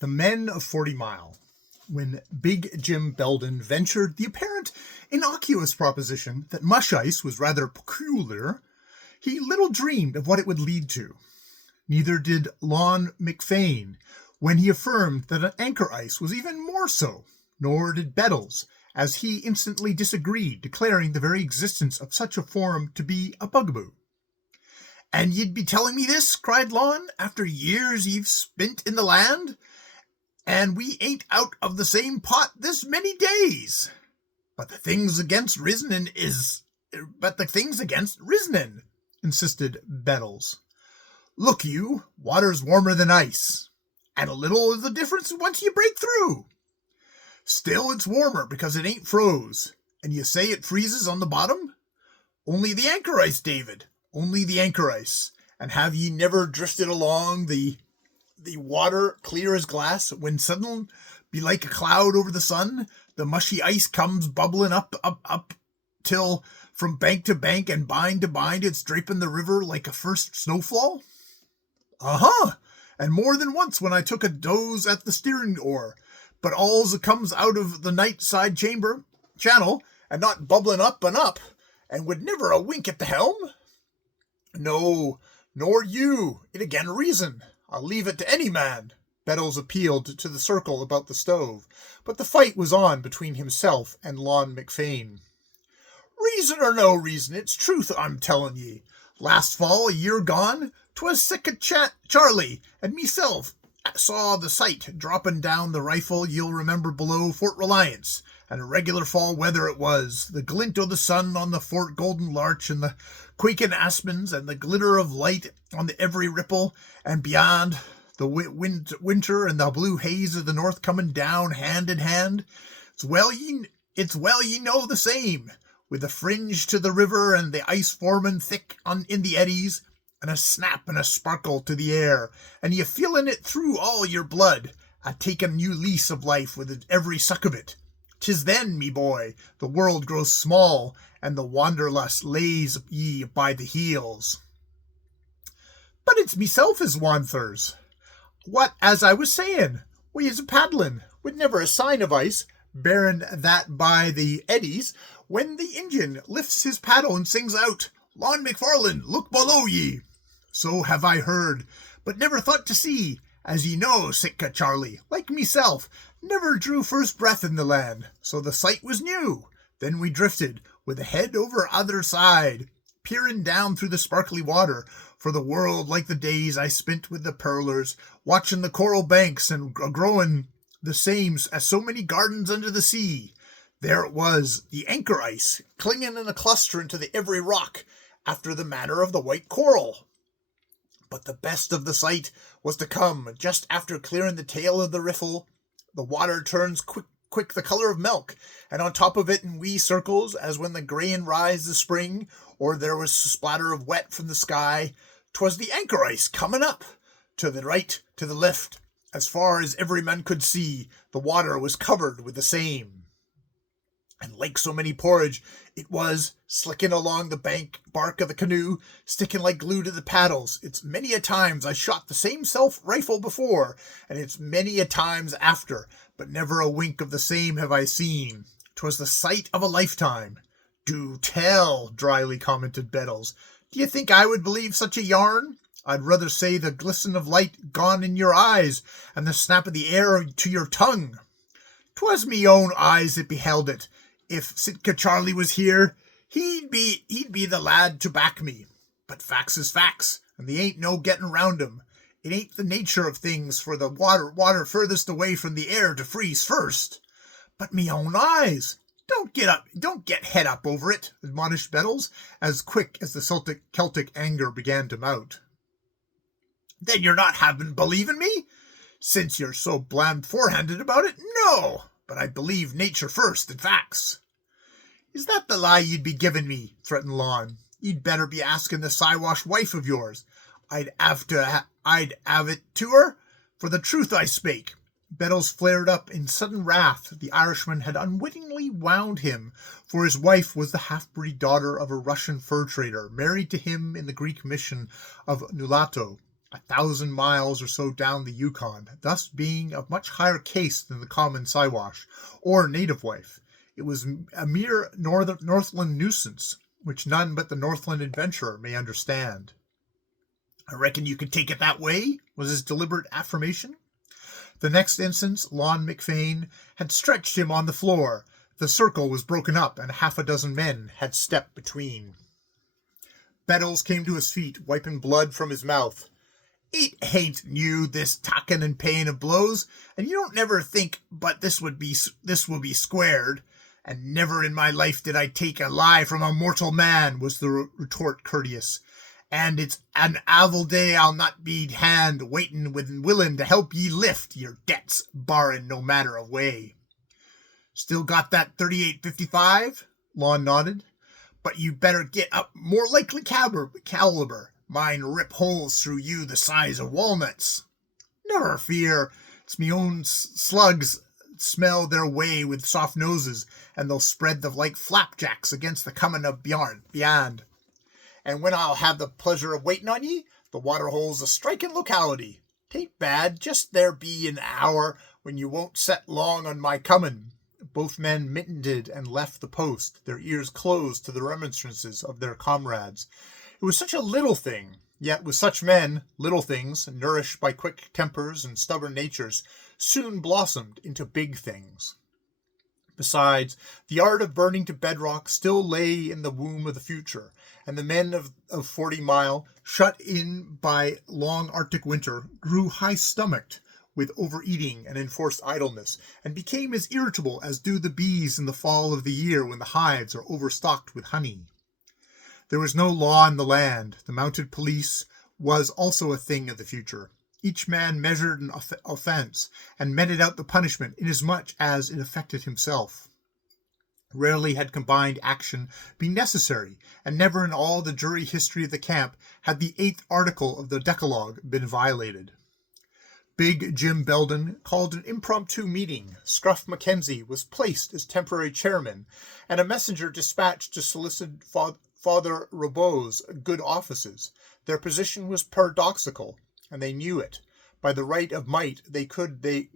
The Men of 40 Mile. When Big Jim Belden ventured the apparent innocuous proposition that mush ice was rather peculiar, he little dreamed of what it would lead to. Neither did Lon McFane when he affirmed that an anchor ice was even more so, nor did Bettles, as he instantly disagreed, declaring the very existence of such a form to be a bugaboo. "And ye'd be telling me this," cried Lon, "after years ye've spent in the land? And we ain't out of the same pot this many days. But the thing's against risenin, insisted Bettles. "Look you, water's warmer than ice, and a little is the difference once you break through. Still it's warmer because it ain't froze, and you say it freezes on the bottom? Only the anchor ice, David, only the anchor ice. And have ye never drifted along the water clear as glass, when sudden, be like a cloud over the sun, the mushy ice comes bubbling up, till from bank to bank and bind to bind it's draping the river like a first snowfall? And more than once when I took a doze at the steering oar, but all's a comes out of the night side channel, and not bubbling up, and would never a wink at the helm? No, nor you, it again reason. I'll leave it to any man." Bettles appealed to the circle about the stove, but the fight was on between himself and Lon McFane. "Reason or no reason, it's truth I'm tellin' ye. Last fall, a year gone, 'twas sick a Charlie and meself saw the sight droppin' down the rifle ye'll remember below Fort Reliance, and a regular fall weather it was, the glint o' the sun on the Fort Golden Larch, and the quakin' aspens, and the glitter of light on the every ripple, and beyond, the winter and the blue haze of the north comin' down hand in hand. It's well ye know the same, with the fringe to the river and the ice formin' thick in the eddies, and a snap and a sparkle to the air, and ye feelin' it through all your blood, a takin' new lease of life with every suck of it. 'Tis then, me boy, the world grows small, and the wanderlust lays ye by the heels." "But it's meself as wanthers. What, as I was sayin', we is a paddlin', with never a sign of ice, bearin' that by the eddies, when the Injun lifts his paddle and sings out, 'Lon McFarland, look below ye!' So have I heard, but never thought to see. As ye know, Sitka Charlie, like meself, never drew first breath in the land, so the sight was new. Then we drifted, with the head over other side, peerin' down through the sparkly water, for the world like the days I spent with the pearlers, watchin' the coral banks and growin' the same as so many gardens under the sea. There it was, the anchor ice, clingin' in a clusterin' to the every rock, after the manner of the white coral. But the best of the sight was to come, just after clearing the tail of the riffle. The water turns quick the color of milk, and on top of it in wee circles, as when the grain rise the spring, or there was a splatter of wet from the sky, 'twas the anchor ice comin' up. To the right, to the left, as far as every man could see, the water was covered with the same. And like so many porridge, it was, slicking along the bark of the canoe, sticking like glue to the paddles. It's many a times I shot the same rifle before, and it's many a times after, but never a wink of the same have I seen. 'Twas the sight of a lifetime." "Do tell," dryly commented Bettles. "Do you think I would believe such a yarn? I'd rather say the glisten of light gone in your eyes, and the snap of the air to your tongue. 'Twas me own eyes that beheld it. If Sitka Charlie was here, he'd be the lad to back me. But facts is facts, and they ain't no getting round 'em. It ain't the nature of things for the water furthest away from the air to freeze first." "But me own eyes. Don't get het up over it," admonished Bettles, as quick as the Celtic anger began to mount. "Then you're not having believin' me? Since you're so blamed forehanded about it, no. But I believe nature first and facts." "Is that the lie you'd be giving me?" threatened Lon. "You'd better be asking the Siwash wife of yours. I'd have it to her, for the truth I spake." Bettles flared up in sudden wrath. The Irishman had unwittingly wound him, for his wife was the half-breed daughter of a Russian fur trader, married to him in the Greek mission of Nulato. 1,000 miles or so down the Yukon, thus being of much higher case than the common Siwash, or native wife. It was a mere Northland nuisance, which none but the Northland adventurer may understand. "I reckon you could take it that way," was his deliberate affirmation. The next instant, Lon McFane had stretched him on the floor. The circle was broken up, and half a dozen men had stepped between. Bettles came to his feet, wiping blood from his mouth. "It hain't new, this talking and paying of blows, and you don't never think but this will be squared. And never in my life did I take a lie from a mortal man," was the retort courteous. "And it's an avil day I'll not be hand waitin' with willin' to help ye lift your debts, barrin' no matter of way." "Still got that 38-55? Lon nodded. "But you better get up more likely caliber. Mine rip holes through you the size of walnuts." "Never fear. It's me own slugs smell their way with soft noses, and they'll spread like flapjacks against the comin' of beyond. And when I'll have the pleasure of waiting on ye, the waterhole's a striking locality. 'Tain't bad, just there be an hour when you won't set long on my comin'." Both men mittened and left the post, their ears closed to the remonstrances of their comrades. It was such a little thing, yet with such men, little things, nourished by quick tempers and stubborn natures, soon blossomed into big things. Besides, the art of burning to bedrock still lay in the womb of the future, and the men of 40 Mile, shut in by long Arctic winter, grew high-stomached with overeating and enforced idleness, and became as irritable as do the bees in the fall of the year when the hives are overstocked with honey. There was no law in the land. The mounted police was also a thing of the future. Each man measured an offense and meted out the punishment inasmuch as it affected himself. Rarely had combined action been necessary, and never in all the jury history of the camp had the 8th article of the Decalogue been violated. Big Jim Belden called an impromptu meeting. Scruff Mackenzie was placed as temporary chairman, and a messenger dispatched to solicit Father Robeau's good offices. Their position was paradoxical, and they knew it. By the right of might could they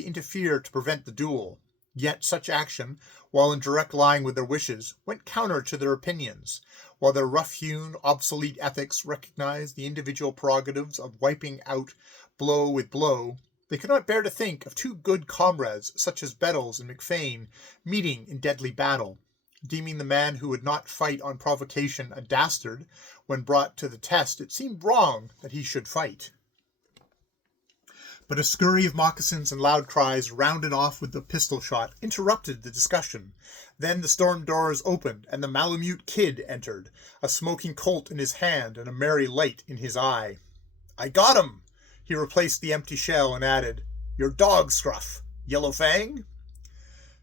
interfere to prevent the duel. Yet such action, while in direct line with their wishes, went counter to their opinions. While their rough-hewn, obsolete ethics recognized the individual prerogatives of wiping out blow with blow, they could not bear to think of two good comrades such as Bettles and McFane meeting in deadly battle. Deeming the man who would not fight on provocation a dastard, when brought to the test, it seemed wrong that he should fight. But a scurry of moccasins and loud cries, rounded off with the pistol shot, interrupted the discussion. Then the storm doors opened, and the Malamute Kid entered, a smoking Colt in his hand and a merry light in his eye. "I got him!" He replaced the empty shell and added, "Your dog, Scruff, Yellow Fang?"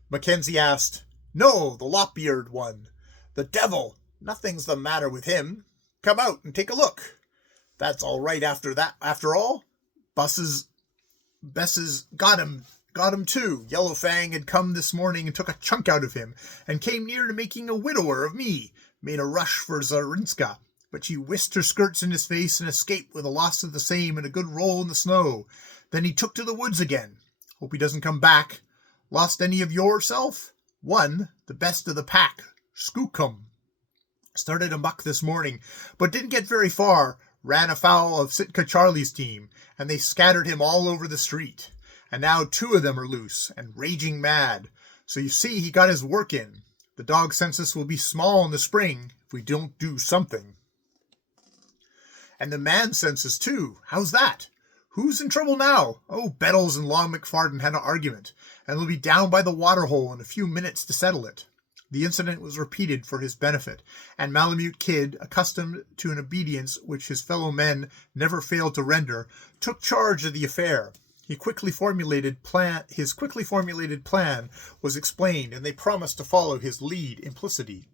Mackenzie asked, "No, the lop-eared one." "The devil! Nothing's the matter with him. Come out and take a look." "That's all right after all. Bess's got him too. Yellow Fang had come this morning and took a chunk out of him, and came near to making a widower of me. Made a rush for Zarinska, but she whisked her skirts in his face and escaped with a loss of the same and a good roll in the snow. Then he took to the woods again. Hope he doesn't come back. Lost any of yourself?" "One, the best of the pack, Skookum. Started a muck this morning, but didn't get very far. Ran afoul of Sitka Charlie's team, and they scattered him all over the street. And now 2 of them are loose, and raging mad. So you see he got his work in. The dog census will be small in the spring, if we don't do something." "And the man census, too. How's that? Who's in trouble now?" "Oh, Bettles and Long McFarden had an argument, and they'll be down by the waterhole in a few minutes to settle it." The incident was repeated for his benefit, and Malamute Kid, accustomed to an obedience which his fellow men never failed to render, took charge of the affair. His quickly formulated plan was explained, and they promised to follow his lead implicitly.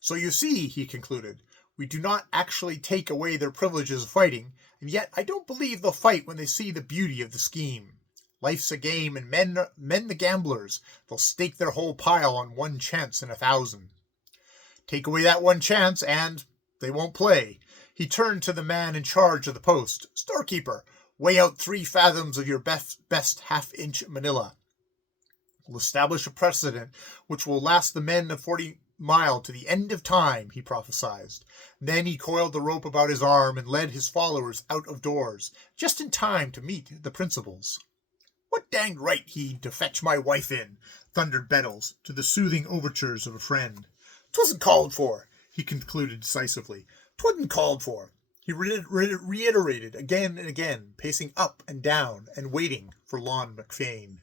"So you see," he concluded, "we do not actually take away their privileges of fighting, and yet I don't believe they'll fight when they see the beauty of the scheme. Life's a game, and men the gamblers. They'll stake their whole pile on one chance in 1,000. Take away that one chance, and they won't play." He turned to the man in charge of the post. "Storekeeper, weigh out 3 fathoms of your best half-inch manila. We'll establish a precedent which will last the men of 40 Mile to the end of time," he prophesied. Then he coiled the rope about his arm and led his followers out of doors, just in time to meet the principals. "What danged right he'd to fetch my wife in," thundered Bettles, to the soothing overtures of a friend. "'Twasn't called for," he concluded decisively. "'Twasn't called for," he reiterated again and again, pacing up and down and waiting for Lon McFane.